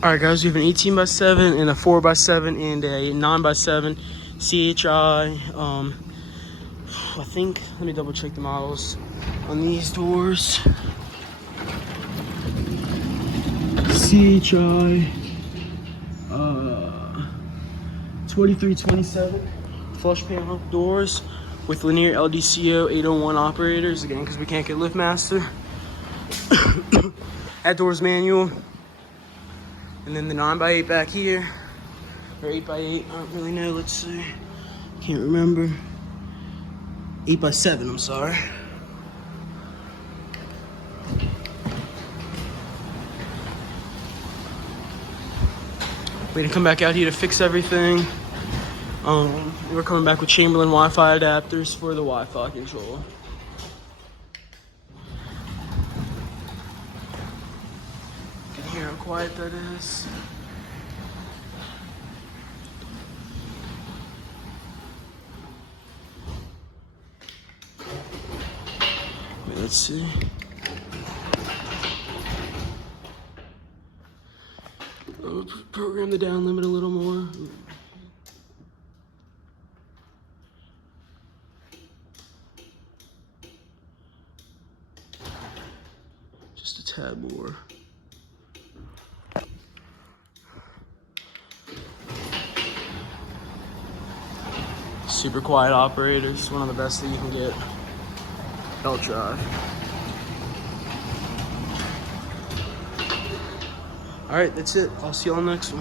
All right, guys, we have an 18x7 and a 4x7 and a 9x7 CHI. I think, let me double check the models on these doors. CHI 2327 flush panel doors with linear LDCO 801 operators, again, because we can't get LiftMaster. That door's manual. And then the 9x8 back here, or 8x8, I don't really know, let's see. Can't remember. 8x7, I'm sorry. We had to come back out here to fix everything. We're coming back with Chamberlain Wi-Fi adapters for the Wi-Fi control. You can hear how quiet that is. Wait, let's see. Program the down limit a little more. Just a tad more. Super quiet operators, one of the best that you can get. Belt drive. All right, that's it. I'll see you on the next one.